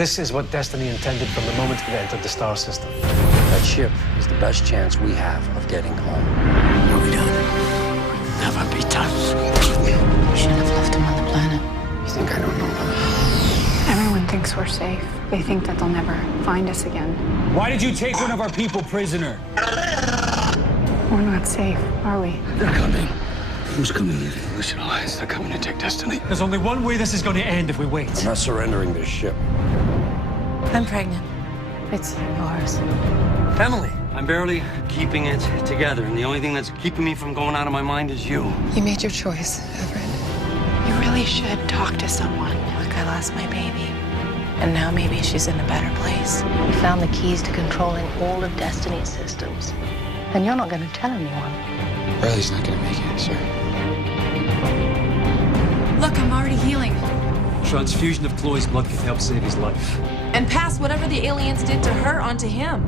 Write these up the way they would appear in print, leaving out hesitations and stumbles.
This is what destiny intended from the moment it entered the star system. That ship is the best chance we have of getting home. Are we done? Never be done. You shouldn't have left him on the planet. You think I don't know that? Everyone thinks we're safe. They think that they'll never find us again. Why did you take one of our people prisoner? We're not safe, are we? They're coming. Who's coming in? The Lucian Alliance. They're coming to take Destiny. There's only one way this is going to end if we wait. I'm not surrendering this ship. I'm pregnant. It's yours. Emily, I'm barely keeping it together, and the only thing that's keeping me from going out of my mind is you. You made your choice, Everett. You really should talk to someone. Look, I lost my baby. And now maybe she's in a better place. We found the keys to controlling all of Destiny's systems. And you're not going to tell anyone. Riley's not gonna make it, sir. Look, I'm already healing. Transfusion of Chloe's blood could help save his life. And pass whatever the aliens did to her onto him.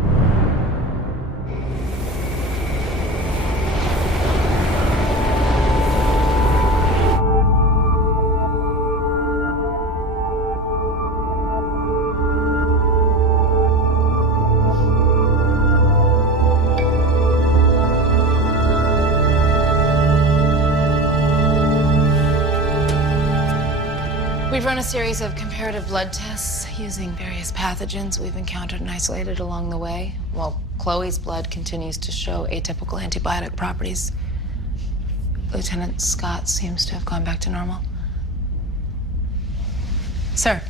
We've run a series of comparative blood tests using various pathogens we've encountered and isolated along the way, while Chloe's blood continues to show atypical antibiotic properties. Lieutenant Scott seems to have gone back to normal. Sir.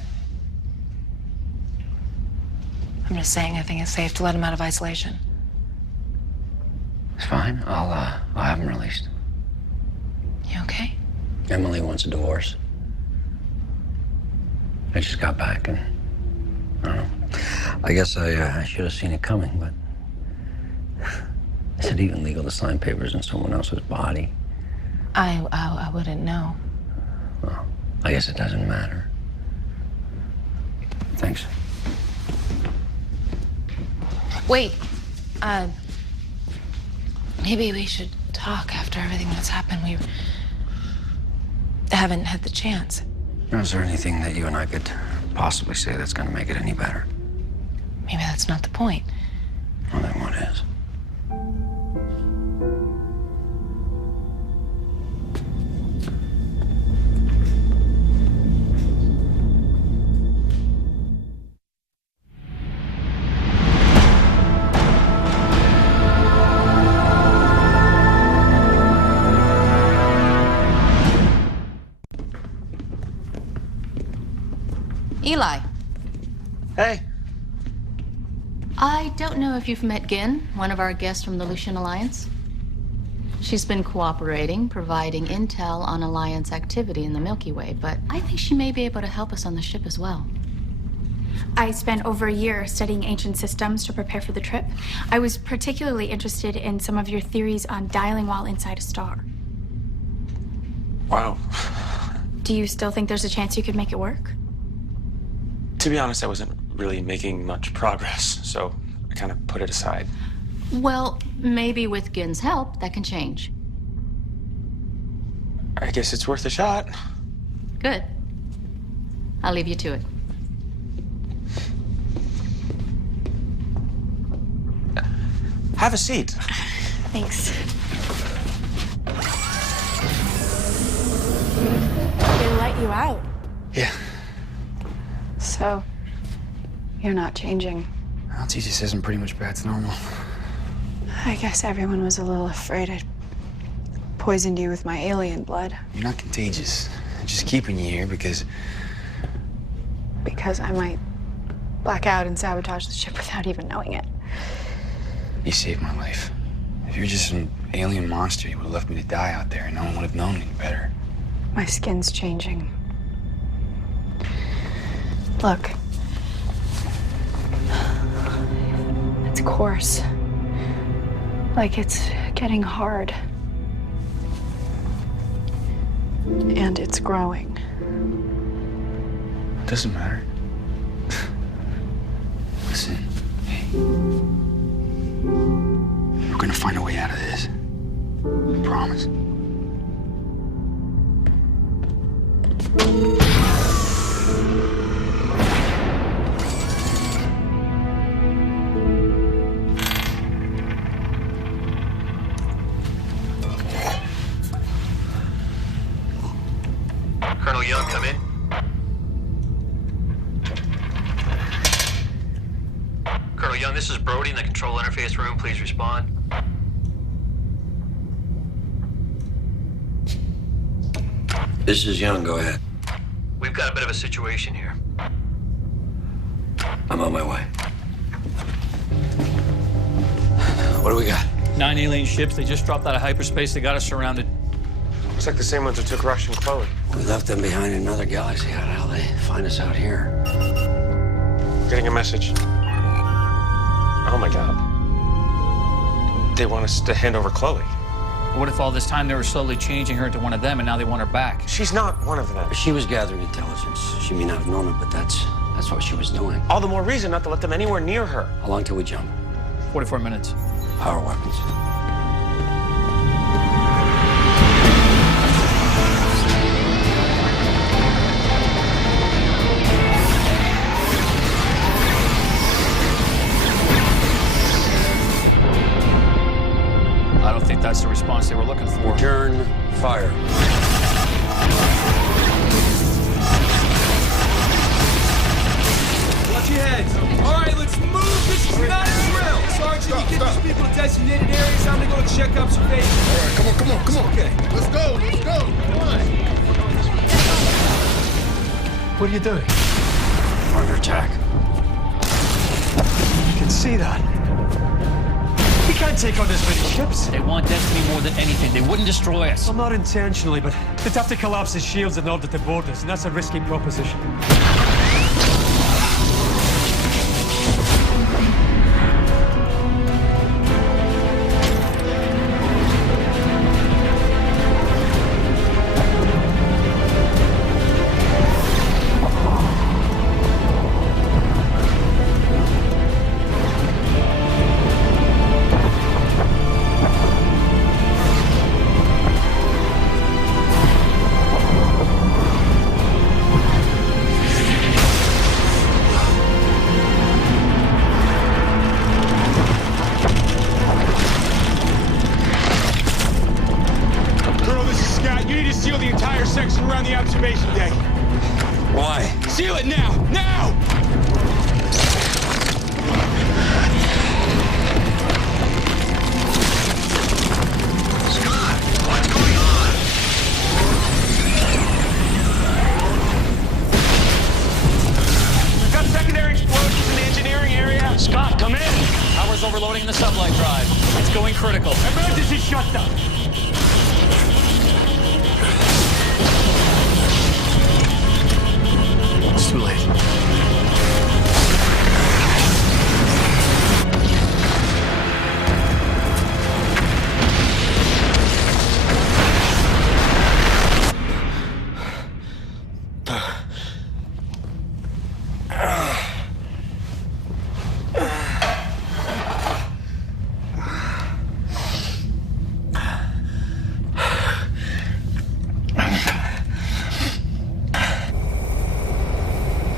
I'm just saying I think it's safe to let him out of isolation. It's fine. I'll have him released. You okay? Emily wants a divorce. I just got back and I don't know. I guess I should have seen it coming, but is it even legal to sign papers in someone else's body? I wouldn't know. Well, I guess it doesn't matter. Thanks. Wait, maybe we should talk after everything that's happened. We haven't had the chance. Is there anything that you and I could possibly say that's going to make it any better? Maybe that's not the point. Well, then what is? Eli. Hey. I don't know if you've met Gin, one of our guests from the Lucian Alliance. She's been cooperating, providing intel on Alliance activity in the Milky Way, but I think she may be able to help us on the ship as well. I spent over a year studying ancient systems to prepare for the trip. I was particularly interested in some of your theories on dialing while inside a star. Wow. Do you still think there's a chance you could make it work? To be honest, I wasn't really making much progress, so I kind of put it aside. Well, maybe with Gin's help, that can change. I guess it's worth a shot. Good. I'll leave you to it. Have a seat. Thanks. They let you out. Yeah. So, you're not changing. Well, T just isn't pretty much back to normal. I guess everyone was a little afraid I'd poisoned you with my alien blood. You're not contagious. I'm just keeping you here because Because I might black out and sabotage the ship without even knowing it. you saved my life. If you're just an alien monster, you would have left me to die out there and no one would have known any better. My skin's changing. Look. It's coarse. Like it's getting hard. And it's growing. It doesn't matter. Listen, hey. We're gonna find a way out of this. I promise. Young, this is Brody in the control interface room. Please respond. This is Young, go ahead. We've got a bit of a situation here. I'm on my way. What do we got? 9 alien ships. They just dropped out of hyperspace. They got us surrounded. Looks like the same ones who took Rush and Chloe. We left them behind in another galaxy. How the hell they find us out here? Getting a message. Oh my God. They want us to hand over Chloe. What if all this time they were slowly changing her into one of them, and now they want her back? She's not one of them. She was gathering intelligence. She may not have known it, but that's what she was doing. All the more reason not to let them anywhere near her. How long till we jump? 44 minutes. Power weapons. I don't think that's the response they were looking for. Return fire. Watch your heads. All right, let's move. This is not a drill. Sergeant, you get these people to designated areas. I'm gonna go check up some base. All right, come on. Okay. Let's go. Come on. What are you doing? We're under attack. You can see that. We can't take on this many ships. They want Destiny more than anything. They wouldn't destroy us. Well, not intentionally, but they'd have to collapse the shields in order to board us, and that's a risky proposition. Seal it now! Now! Scott, what's going on? We've got secondary explosions in the engineering area. Scott, come in! Power's overloading in the sublight drive. It's going critical. Emergency shutdown! It's too late.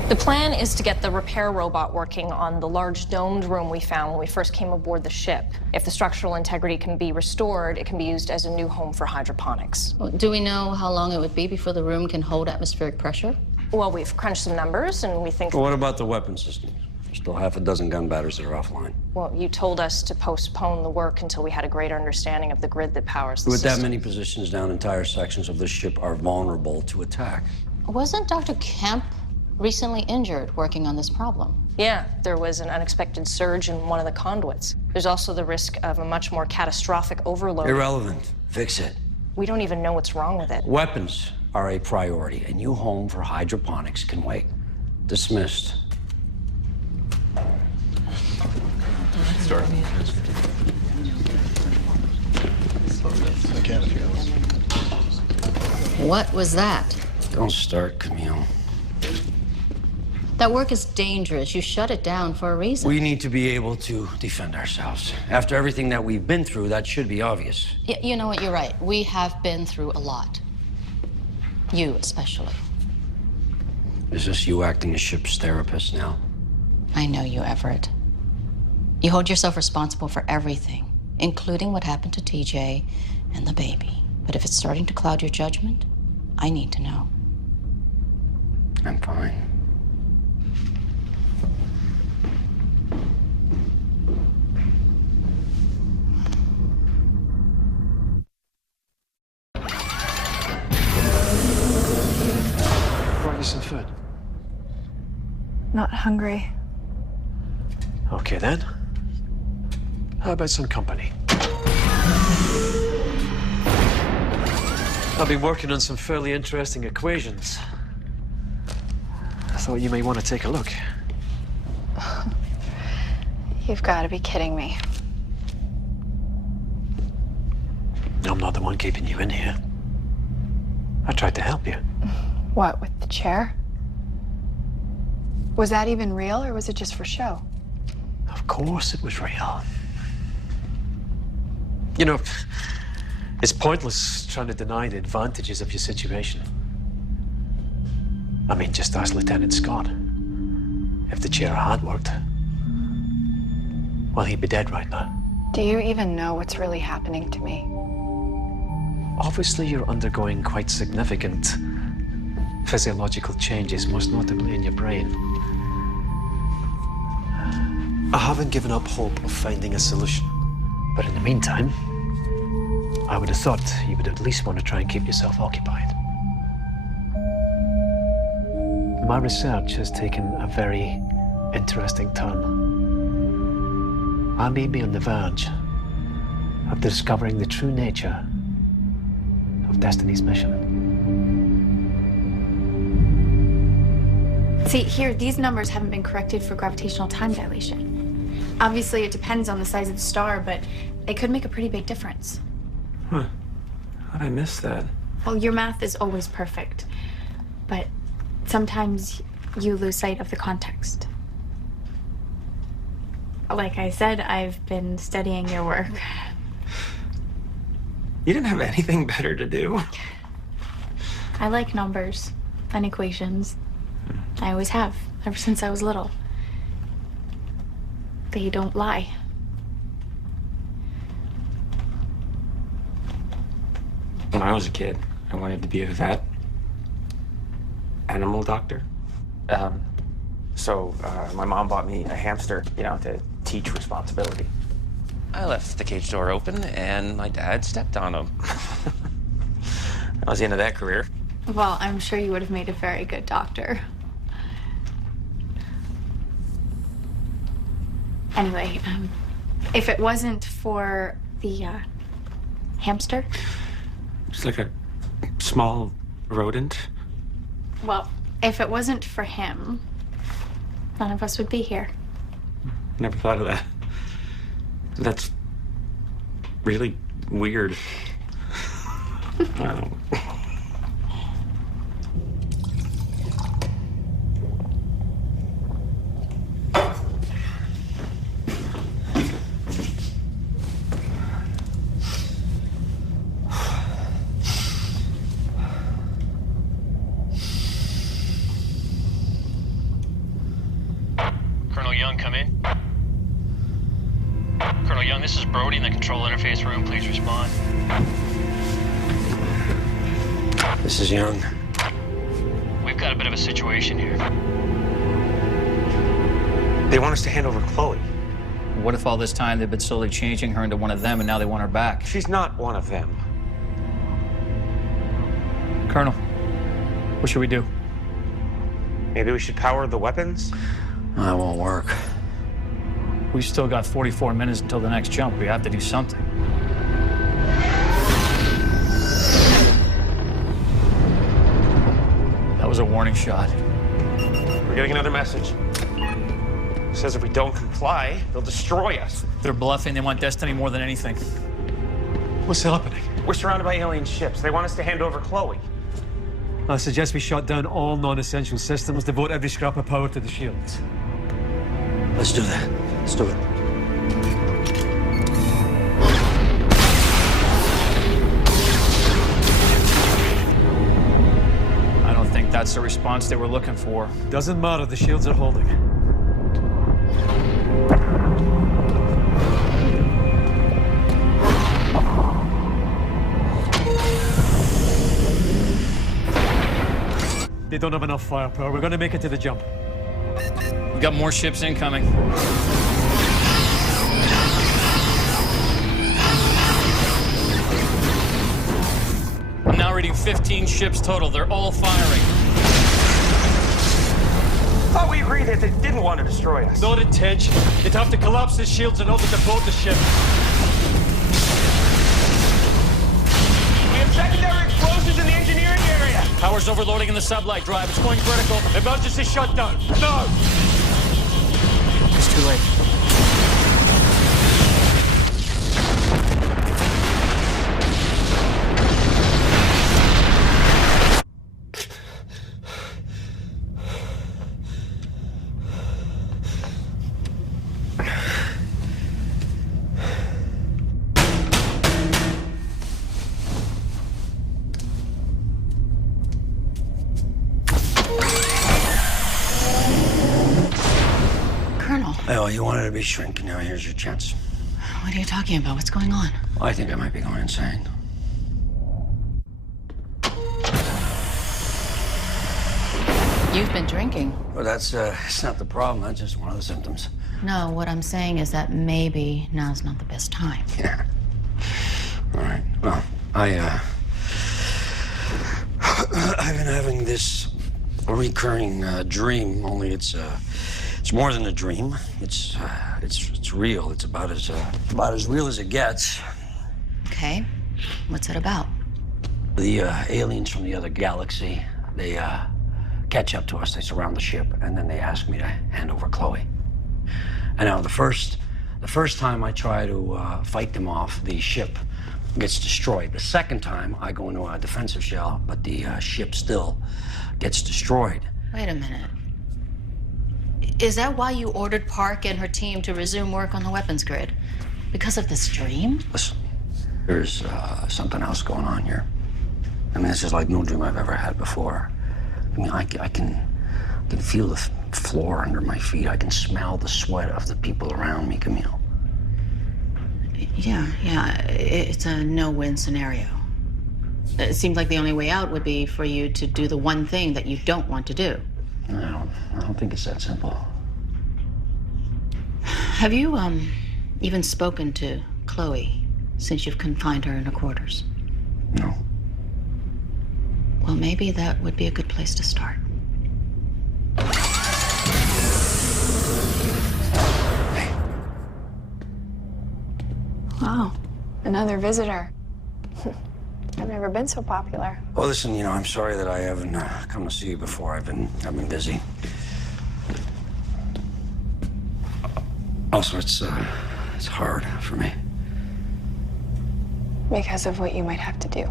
The plan is to get the repair robot working on the large domed room we found when we first came aboard the ship. If the structural integrity can be restored, it can be used as a new home for hydroponics. Well, do we know how long it would be before the room can hold atmospheric pressure? Well, we've crunched some numbers, and we think... Well, what about the weapon systems? There's still half a dozen gun batteries that are offline. Well, you told us to postpone the work until we had a greater understanding of the grid that powers the With system. that many positions down, entire sections of this ship are vulnerable to attack. Wasn't Dr. Kemp recently injured working on this problem? Yeah, there was an unexpected surge in one of the conduits. There's also the risk of a much more catastrophic overload. Irrelevant. Fix it. We don't even know what's wrong with it. Weapons are a priority. A new home for hydroponics can wait. Dismissed. Start. What was that? Don't start, Camille. That work is dangerous. You shut it down for a reason. We need to be able to defend ourselves. After everything that we've been through, that should be obvious. You know what? You're right. We have been through a lot. You especially. Is this you acting as ship's therapist now? I know you, Everett. You hold yourself responsible for everything, including what happened to TJ and the baby. But if it's starting to cloud your judgment, I need to know. I'm fine. not hungry. Okay then. How about some company? I've been working on some fairly interesting equations. I thought you may want to take a look. You've got to be kidding me. I'm not the one keeping you in here. I tried to help you. What, with the chair? Was that even real, or was it just for show? Of course it was real. You know, it's pointless trying to deny the advantages of your situation. I mean, just ask Lieutenant Scott. If the chair had worked, well, he'd be dead right now. Do you even know what's really happening to me? Obviously, you're undergoing quite significant physiological changes, most notably in your brain. I haven't given up hope of finding a solution. But in the meantime, I would have thought you would at least want to try and keep yourself occupied. My research has taken a very interesting turn. I may be on the verge of discovering the true nature of Destiny's mission. See, here, these numbers haven't been corrected for gravitational time dilation. Obviously, it depends on the size of the star, but it could make a pretty big difference. Huh. How'd I miss that? Well, your math is always perfect, but sometimes you lose sight of the context. Like I said, I've been studying your work. You didn't have anything better to do? I like numbers and equations. I always have, ever since I was little. They don't lie. When I was a kid, I wanted to be a vet. Animal doctor. So my mom bought me a hamster, you know, to teach responsibility. I left the cage door open and my dad stepped on him. I was into that career. Well, I'm sure you would have made a very good doctor. Anyway, if it wasn't for the hamster. It's like a small rodent. Well, if it wasn't for him, none of us would be here. Never thought of that. That's really weird. I don't. Colonel Young, come in. Colonel Young, this is Brody in the control interface room. Please respond. This is Young. We've got a bit of a situation here. They want us to hand over Chloe. What if all this time they've been slowly changing her into one of them and now they want her back? She's not one of them. Colonel, what should we do? Maybe we should power the weapons? That won't work. We've still got 44 minutes until the next jump. We have to do something. That was a warning shot. We're getting another message. It says if we don't comply, they'll destroy us. They're bluffing. They want Destiny more than anything. What's happening? We're surrounded by alien ships. They want us to hand over Chloe. I suggest we shut down all non-essential systems, devote every scrap of power to the shields. Let's do that. Let's do it. I don't think that's the response they were looking for. Doesn't matter, the shields are holding. They don't have enough firepower. We're gonna make it to the jump. We got more ships incoming. I'm now reading 15 ships total. They're all firing. thought we agreed that they didn't want to destroy us. Not intention. They'd have to collapse the shields in order to board the ship. We have secondary explosions in the engineering area. Power's overloading in the sublight drive. It's going critical. Emergency shutdown. No! It's too late. Oh, you wanted to be shrinking. Now here's your chance. What are you talking about? What's going on? I think I might be going insane. You've been drinking. Well, it's not the problem. That's just one of the symptoms. No, what I'm saying is that maybe now's not the best time. Yeah. All right. Well, I've been having this recurring dream. Only it's more than a dream. It's real. It's about as real as it gets. Okay. What's it about? The aliens from the other galaxy, they catch up to us. They surround the ship, and then they ask me to hand over Chloe. And now the first time I try to fight them off, the ship gets destroyed. The second time, I go into a defensive shell, but the ship still gets destroyed. Wait a minute. Is that why you ordered Park and her team to resume work on the weapons grid? Because of this dream? Listen, there's something else going on here. I mean, this is like no dream I've ever had before. I mean, I can feel the floor under my feet. I can smell the sweat of the people around me, Camille. Yeah. It's a no-win scenario. It seems like the only way out would be for you to do the one thing that you don't want to do. I don't think it's that simple. Have you, even spoken to Chloe since you've confined her in her quarters? No. Well, maybe that would be a good place to start. Wow, another visitor. I've never been so popular. Well, listen, I'm sorry that I haven't come to see you before. I've been busy. Also, it's hard for me. Because of what you might have to do.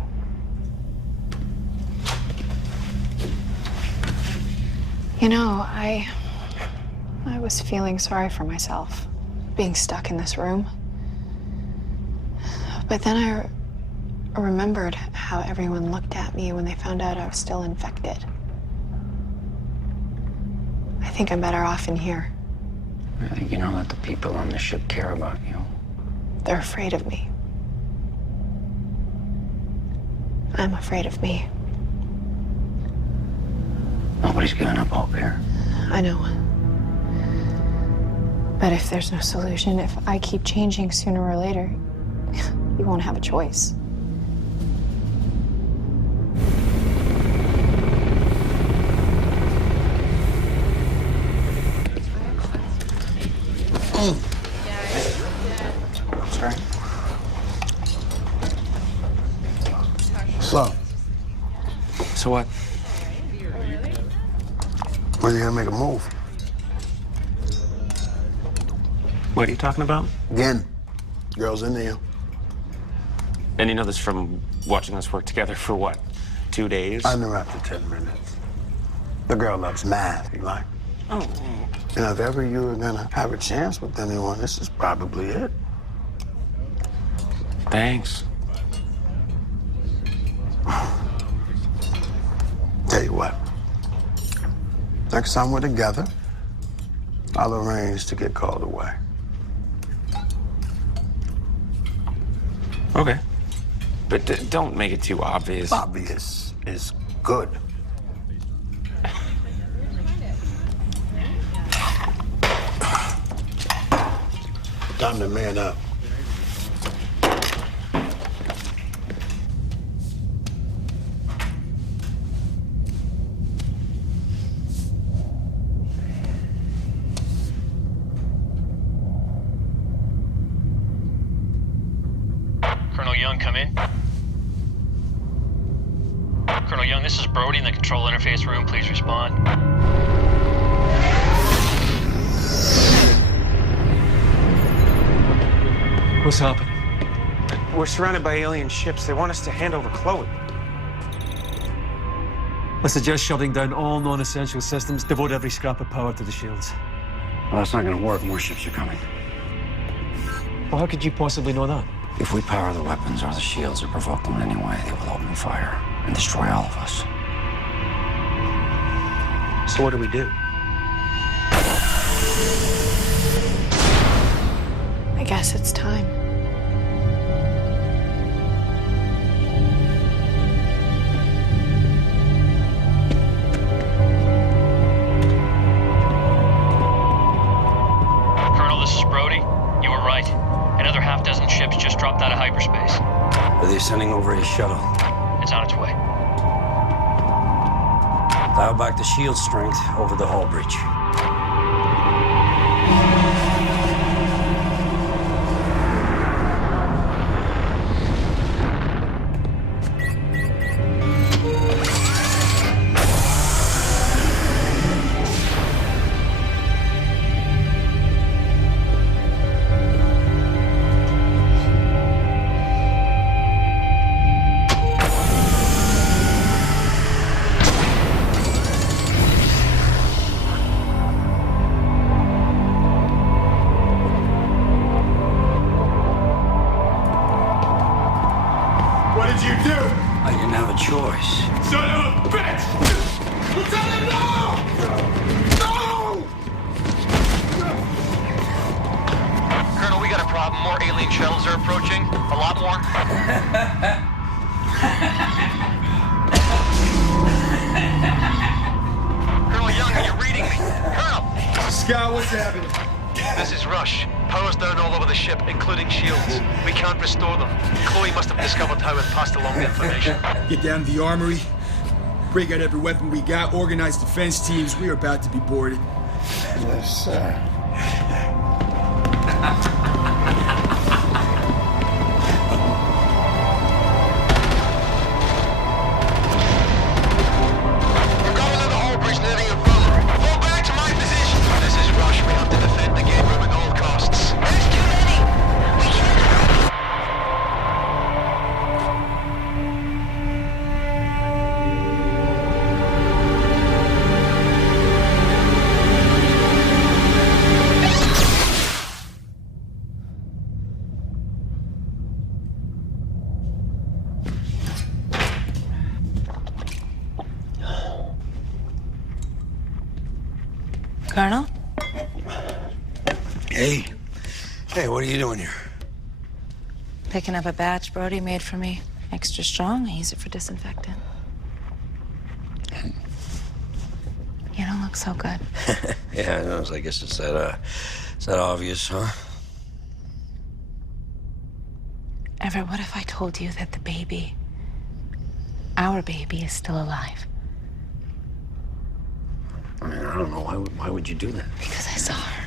I was feeling sorry for myself, being stuck in this room. But then I remembered how everyone looked at me when they found out I was still infected. I think I'm better off in here. I think you know that the people on the ship care about you. They're afraid of me. I'm afraid of me. Nobody's giving up hope here. I know. But if there's no solution, if I keep changing sooner or later, you won't have a choice. Sorry. So what? When are you gonna make a move? What are you talking about? Again, girl's into you. And you know this from watching us work together for what, 2 days? I knew after 10 minutes. The girl loves math, you like? Oh. If ever you were gonna have a chance with anyone, this is probably it. Thanks. Tell you what. Next time we're together, I'll arrange to get called away. Okay. But don't make it too obvious. Obvious is good. Time to man up. Young, come in. Colonel Young, this is Brody in the control interface room. Please respond. What's happening? We're surrounded by alien ships. They want us to hand over Chloe. I suggest shutting down all non-essential systems. Devote every scrap of power to the shields. Well, that's not gonna work. More ships are coming. Well, how could you possibly know that? If we power the weapons or the shields or provoke them in any way, they will open fire and destroy all of us. So what do we do? I guess it's time. Colonel, this is Brody. You were right. Another half-dozen ships just dropped out of hyperspace. Are they sending over a shuttle? It's on its way. Dial back the shield strength over the hull breach. What did you do? I didn't have a choice. Son of a bitch! Lieutenant, no! No! Colonel, we got a problem. More alien shuttles are approaching. A lot more. Colonel Young, are you reading me? Colonel! Scott, what's happening? This is Rush. Power's down all over the ship, including shields. We can't restore them. Chloe must have discovered how and passed along the information. Get down to the armory, break out every weapon we got, organize defense teams. We are about to be boarded. Yes, sir. We're going to the hull breach near the infirmary. Fall back to my position. This is Rush. We have to defend the gate room at all costs. There's too many. We can't. Colonel? Hey. Hey, what are you doing here? Picking up a batch Brody made for me. Extra strong. I use it for disinfectant. You don't look so good. Yeah, I know. I guess it's that obvious, huh? Everett, what if I told you that the baby, our baby, is still alive? I mean, I don't know. Why would you do that? Because I saw her.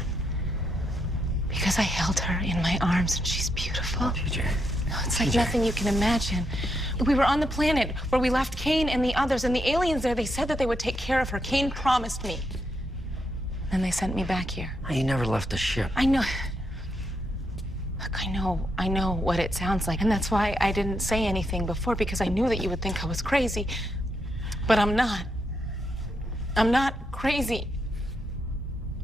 Because I held her in my arms and she's beautiful. TJ. No, it's like nothing you can imagine. We were on the planet where we left Kane and the others, and the aliens there, they said that they would take care of her. Kane promised me. And they sent me back here. You never left the ship. I know. Look, I know what it sounds like, and that's why I didn't say anything before, because I knew that you would think I was crazy. But I'm not. I'm not crazy.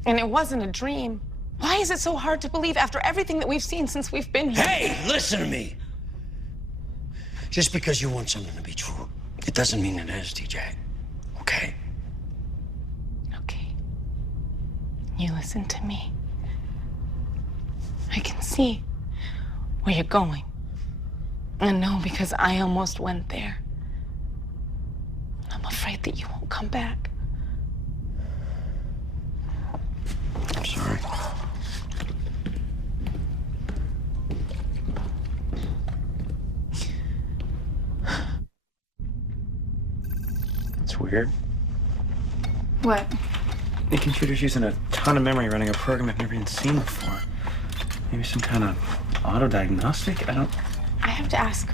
And it wasn't a dream. Why is it so hard to believe after everything that we've seen since we've been here? Hey, listen to me. Just because you want something to be true, it doesn't mean it is, TJ. Okay? Okay. You listen to me. I can see where you're going. And no, because I almost went there. I'm afraid that you won't come back. I'm sorry. It's weird. What? The computer's using a ton of memory running a program I've never even seen before. Maybe some kind of auto-diagnostic? I don't... I have to ask,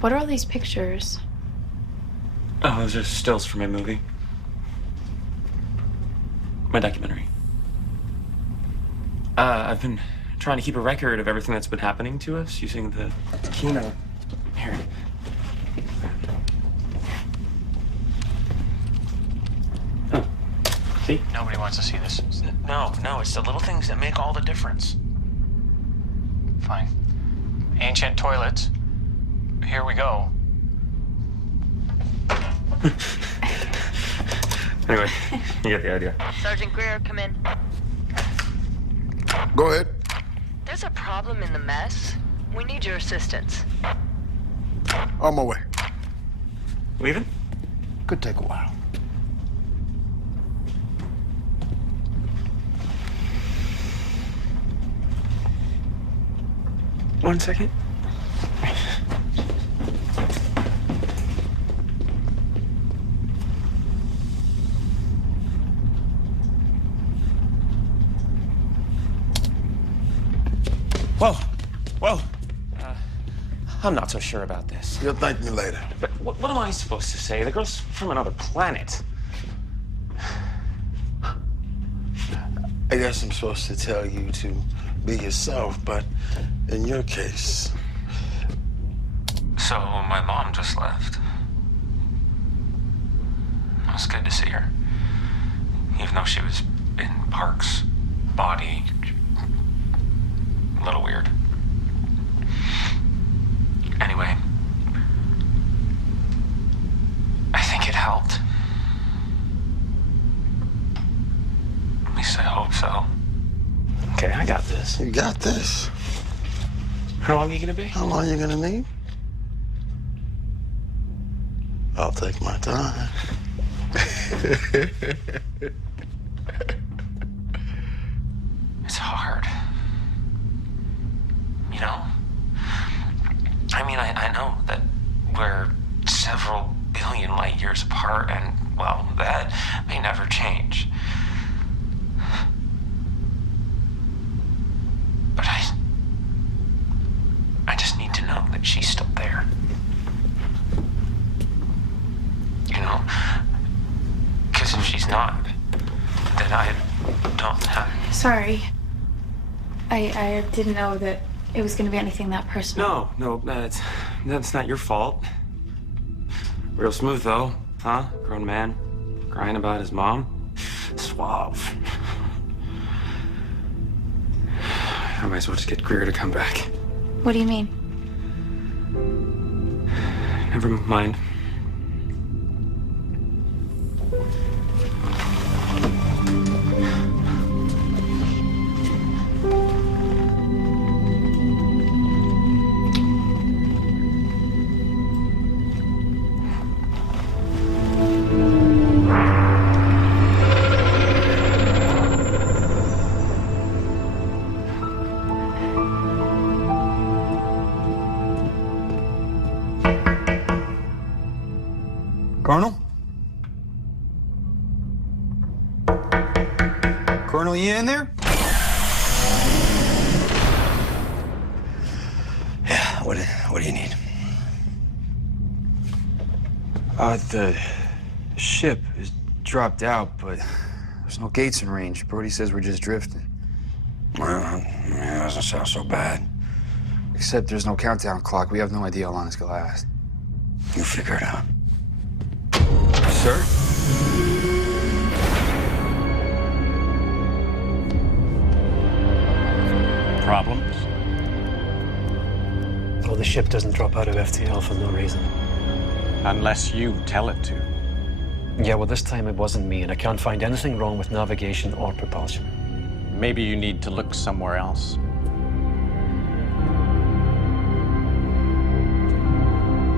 what are all these pictures? Oh, those are stills from my movie. My documentary. I've been trying to keep a record of everything that's been happening to us using the keynote. Here. Oh. See? Nobody wants to see this. No, it's the little things that make all the difference. Fine. Ancient toilets. Here we go. Anyway, you get the idea. Sergeant Greer, come in. Go ahead. There's a problem in the mess. We need your assistance. On my way. Leaving? Could take a while. One second. Whoa. I'm not so sure about this. You'll thank me later. But what am I supposed to say? The girl's from another planet. I guess I'm supposed to tell you to be yourself, but in your case... So, my mom just left. It was good to see her. Even though she was in Park's body. A little weird. Anyway, I think it helped. At least I hope so. Okay, I got this. You got this. How long are you gonna be? How long are you gonna need? I'll take my time. It's hard. You know? I mean, I know that we're several billion light years apart, and, well, that may never change. But I just need to know that she's still there. You know? Because if she's not, then I don't have... Sorry. I didn't know that it was going to be anything that personal. No, that's not your fault. Real smooth, though, huh? Grown man, crying about his mom. Suave. I might as well just get Greer to come back. What do you mean? Never mind. Colonel? Colonel, you in there? Yeah, what do you need? The ship is dropped out, but there's no gates in range. Brody says we're just drifting. Well, it doesn't sound so bad. Except there's no countdown clock. We have no idea how long it's gonna last. You figure it out. Sir? Problems? Oh, the ship doesn't drop out of FTL for no reason. Unless you tell it to. Yeah, well, this time it wasn't me, and I can't find anything wrong with navigation or propulsion. Maybe you need to look somewhere else.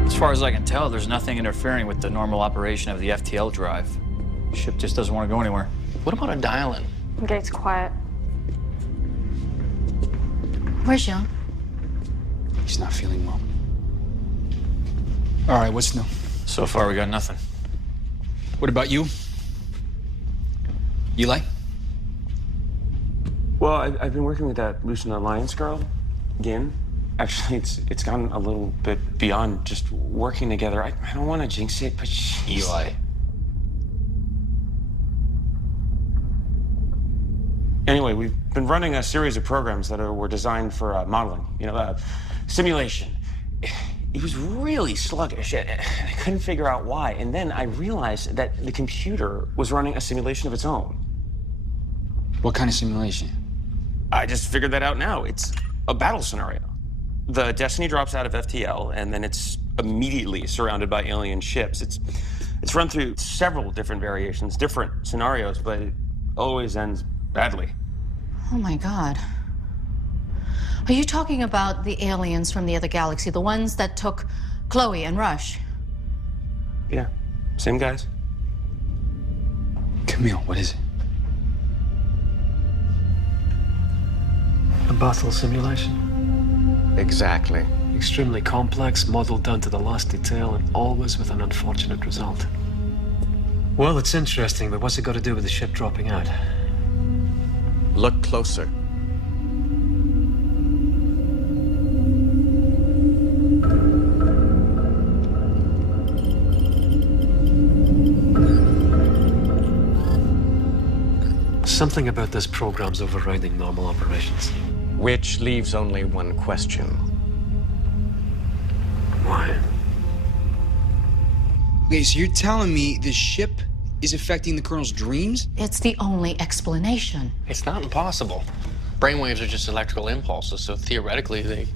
As far as I can tell, there's nothing interfering with the normal operation of the FTL drive. The ship just doesn't want to go anywhere. What about a dial-in? Gate's quiet. Where's Jean? He's not feeling well. All right, what's new? So far, we got nothing. What about you? Eli? Well, I've been working with that Lucian Alliance girl, Gin. Actually, it's gone a little bit beyond just working together. I don't want to jinx it, but she's... Eli. Anyway, we've been running a series of programs that were designed for modeling, simulation. It was really sluggish. I couldn't figure out why. And then I realized that the computer was running a simulation of its own. What kind of simulation? I just figured that out now. It's a battle scenario. The Destiny drops out of FTL, and then it's immediately surrounded by alien ships. It's run through several different variations, different scenarios, but it always ends badly. Oh my God. Are you talking about the aliens from the other galaxy, the ones that took Chloe and Rush? Yeah, same guys. Camille, what is it? A battle simulation. Exactly. Extremely complex, modeled down to the last detail, and always with an unfortunate result. Well, it's interesting, but what's it got to do with the ship dropping out? Look closer. Something about this program's overriding normal operations. Which leaves only one question. Why? Okay, so you're telling me the ship is affecting the Colonel's dreams? It's the only explanation. It's not impossible. Brainwaves are just electrical impulses, so theoretically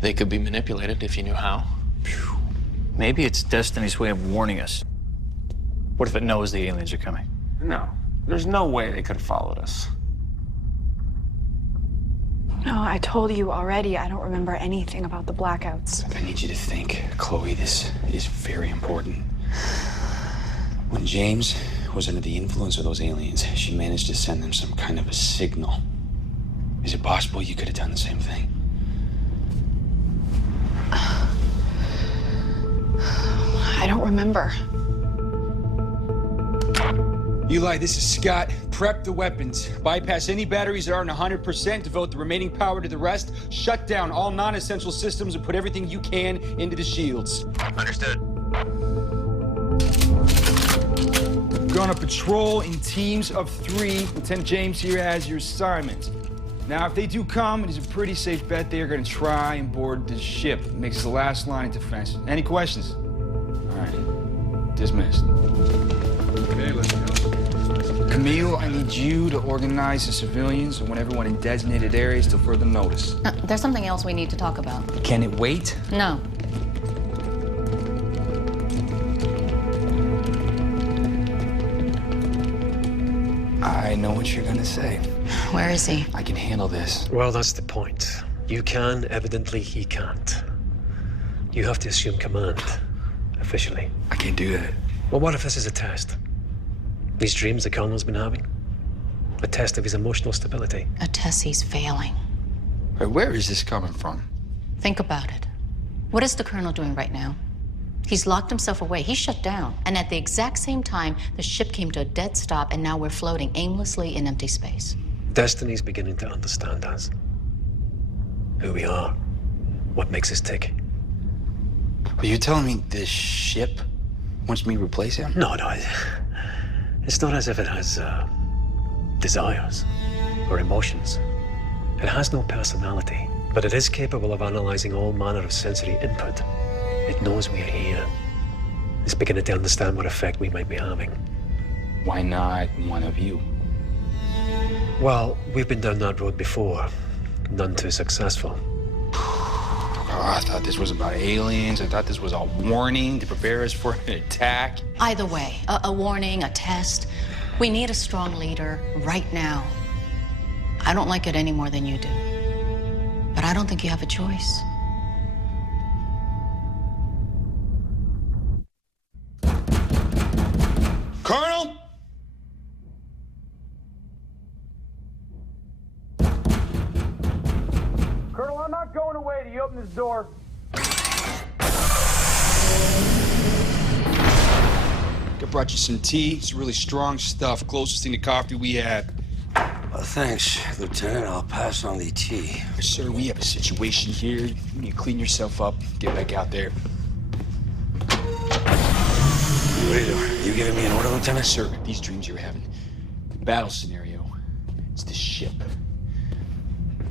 they could be manipulated if you knew how. Maybe it's Destiny's way of warning us. What if it knows the aliens are coming? No, there's no way they could have followed us. No, I told you already, I don't remember anything about the blackouts. I need you to think, Chloe, this is very important. When James was under the influence of those aliens, she managed to send them some kind of a signal. Is it possible you could have done the same thing? I don't remember. Eli, this is Scott. Prep the weapons. Bypass any batteries that aren't 100%. Devote the remaining power to the rest. Shut down all non-essential systems and put everything you can into the shields. Understood. We're going to patrol in teams of 3. Lieutenant James here has your assignment. Now, if they do come, it is a pretty safe bet they are going to try and board the ship. It makes us the last line of defense. Any questions? All right. Dismissed. Okay, let's go. Camille, I need you to organize the civilians and want everyone in designated areas till further notice. There's something else we need to talk about. Can it wait? No. I know what you're gonna say. Where is he? I can handle this. Well, that's the point. You can, evidently he can't. You have to assume command, officially. I can't do that. Well, what if this is a test? These dreams the Colonel's been having? A test of his emotional stability? A test he's failing. Wait, where is this coming from? Think about it. What is the Colonel doing right now? He's locked himself away. He's shut down. And at the exact same time, the ship came to a dead stop, and now we're floating aimlessly in empty space. Destiny's beginning to understand us. Who we are. What makes us tick. Are you telling me this ship wants me to replace him? No. It's not as if it has desires or emotions. It has no personality, but it is capable of analyzing all manner of sensory input. It knows we are here. It's beginning to understand what effect we might be having. Why not one of you? Well, we've been down that road before. None too successful. Oh, I thought this was about aliens. I thought this was a warning to prepare us for an attack. Either way, a warning, a test. We need a strong leader right now. I don't like it any more than you do. But I don't think you have a choice. Colonel? Colonel, I'm not going away till you open this door. I brought you some tea. It's really strong stuff. Closest thing to coffee we had. Thanks, Lieutenant. I'll pass on the tea. Sir, we have a situation here. You need to clean yourself up, get back out there. What are you doing? You giving me an order, Lieutenant? Sir, these dreams you're having, battle scenario, it's the ship.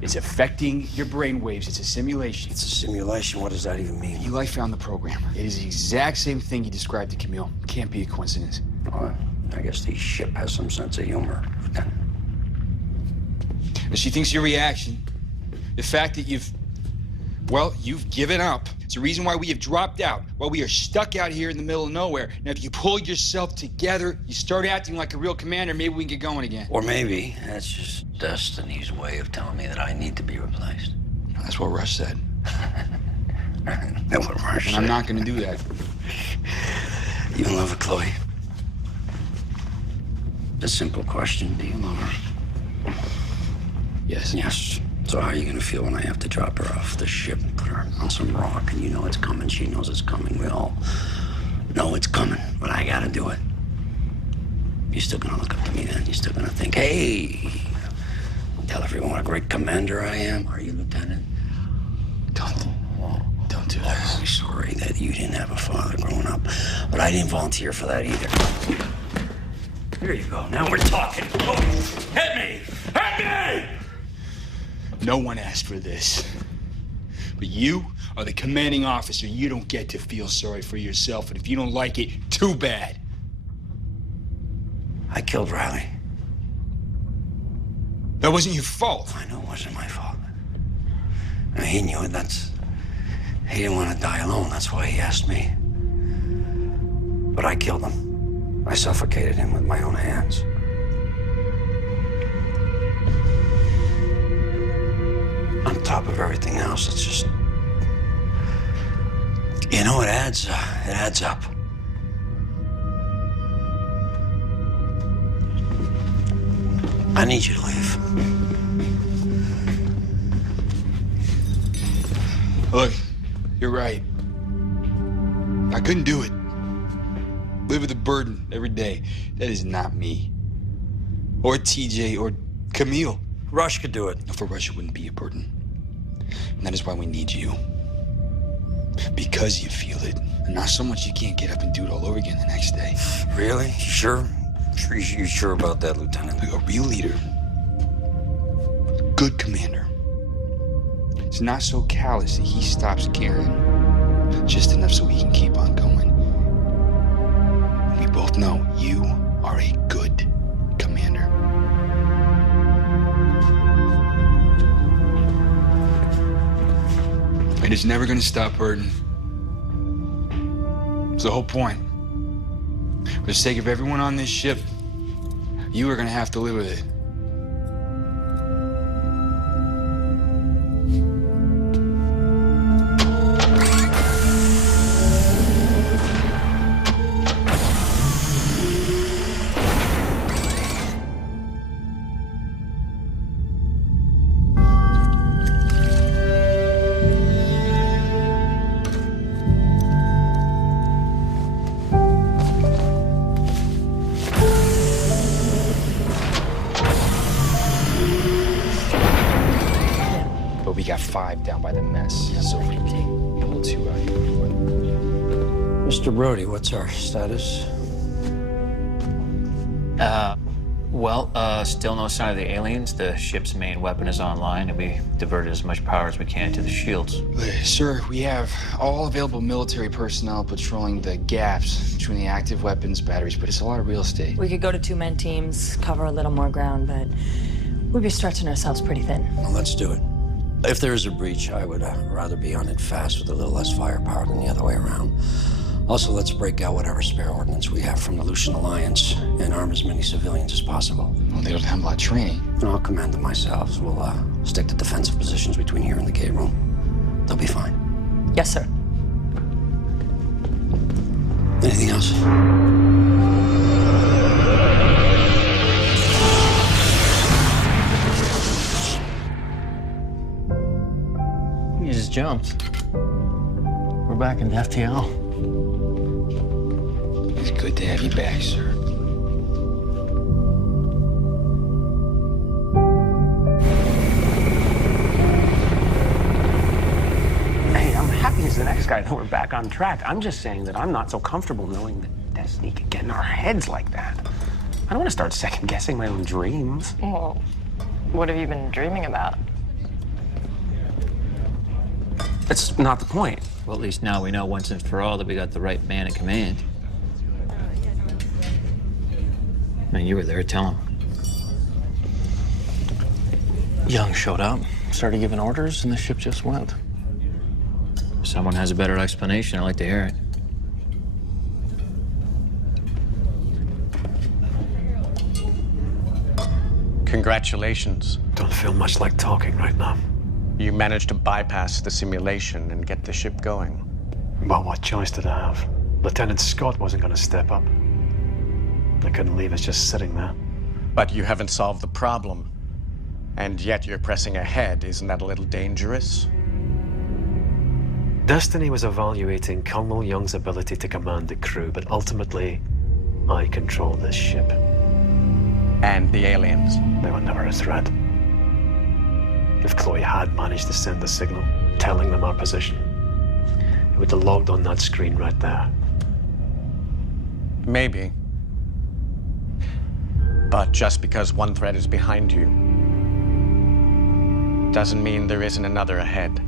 It's affecting your brainwaves. It's a simulation. It's a simulation? What does that even mean? Eli found the program. It is the exact same thing you described to Camille. Can't be a coincidence. Well, I guess the ship has some sense of humor, Lieutenant. But she thinks your reaction, the fact that you've given up. It's the reason why we have dropped out, why we are stuck out here in the middle of nowhere. Now, if you pull yourself together, you start acting like a real commander, maybe we can get going again. Or maybe that's just Destiny's way of telling me that I need to be replaced. That's what Rush said. That's what Rush said. And I'm not going to do that. You in love with Chloe? A simple question. Do you love her? Yes. Yes. So how are you going to feel when I have to drop her off the ship and put her on some rock and you know it's coming, she knows it's coming, we all know it's coming, but I got to do it. You're still going to look up to me then? You're still going to think, hey, tell everyone what a great commander I am? Are you, Lieutenant? Don't do that. I'm sorry that you didn't have a father growing up, but I didn't volunteer for that either. Here you go. Now we're talking. Oh, hit me! Hit me! No one asked for this. But you are the commanding officer. You don't get to feel sorry for yourself. And if you don't like it, too bad. I killed Riley. That wasn't your fault. I know it wasn't my fault. And he knew it. He didn't want to die alone. That's why he asked me. But I killed him. I suffocated him with my own hands. On top of everything else, it's just... You know, it adds up. I need you to leave. Look, you're right. I couldn't do it. Live with a burden every day. That is not me. Or TJ, or Camille. Rush could do it. No, for Rush, it wouldn't be a burden. And that is why we need you. Because you feel it. And not so much you can't get up and do it all over again the next day. Really? Sure? You sure about that, Lieutenant? A real leader. Good commander. It's not so callous that he stops caring. Just enough so he can keep on going. And we both know you are a good commander. And it's never gonna stop hurting. It's the whole point. For the sake of everyone on this ship, you are gonna have to live with it. We got 5 down by the mess, so we can pull 2 out here. Mr. Brody, what's our status? Still no sign of the aliens. The ship's main weapon is online, and we diverted as much power as we can to the shields. Sir, we have all available military personnel patrolling the gaps between the active weapons batteries, but it's a lot of real estate. We could go to 2-man teams, cover a little more ground, but we'd be stretching ourselves pretty thin. Well, let's do it. If there is a breach, I would rather be on it fast with a little less firepower than the other way around. Also, let's break out whatever spare ordnance we have from the Lucian Alliance and arm as many civilians as possible. Well, they don't have a lot of training. And I'll command them myself. So we'll stick to defensive positions between here and the gate room. They'll be fine. Yes, sir. Anything else? You just jumped. We're back in FTL. It's good to have you back, sir. this guy that we're back on track. I'm just saying that I'm not so comfortable knowing that destiny could get in our heads like that. I don't want to start second-guessing my own dreams. Well, what have you been dreaming about? That's not the point. Well, at least now we know once and for all that we got the right man in command. Man, you were there. Tell him. Young showed up, started giving orders, and the ship just went. If someone has a better explanation, I'd like to hear it. Congratulations. Don't feel much like talking right now. You managed to bypass the simulation and get the ship going. Well, what choice did I have? Lieutenant Scott wasn't going to step up. I couldn't leave us just sitting there. But you haven't solved the problem. And yet you're pressing ahead. Isn't that a little dangerous? Destiny was evaluating Colonel Young's ability to command the crew, but ultimately, I control this ship. And the aliens? They were never a threat. If Chloe had managed to send a signal telling them our position, it would have logged on that screen right there. Maybe. But just because one threat is behind you doesn't mean there isn't another ahead.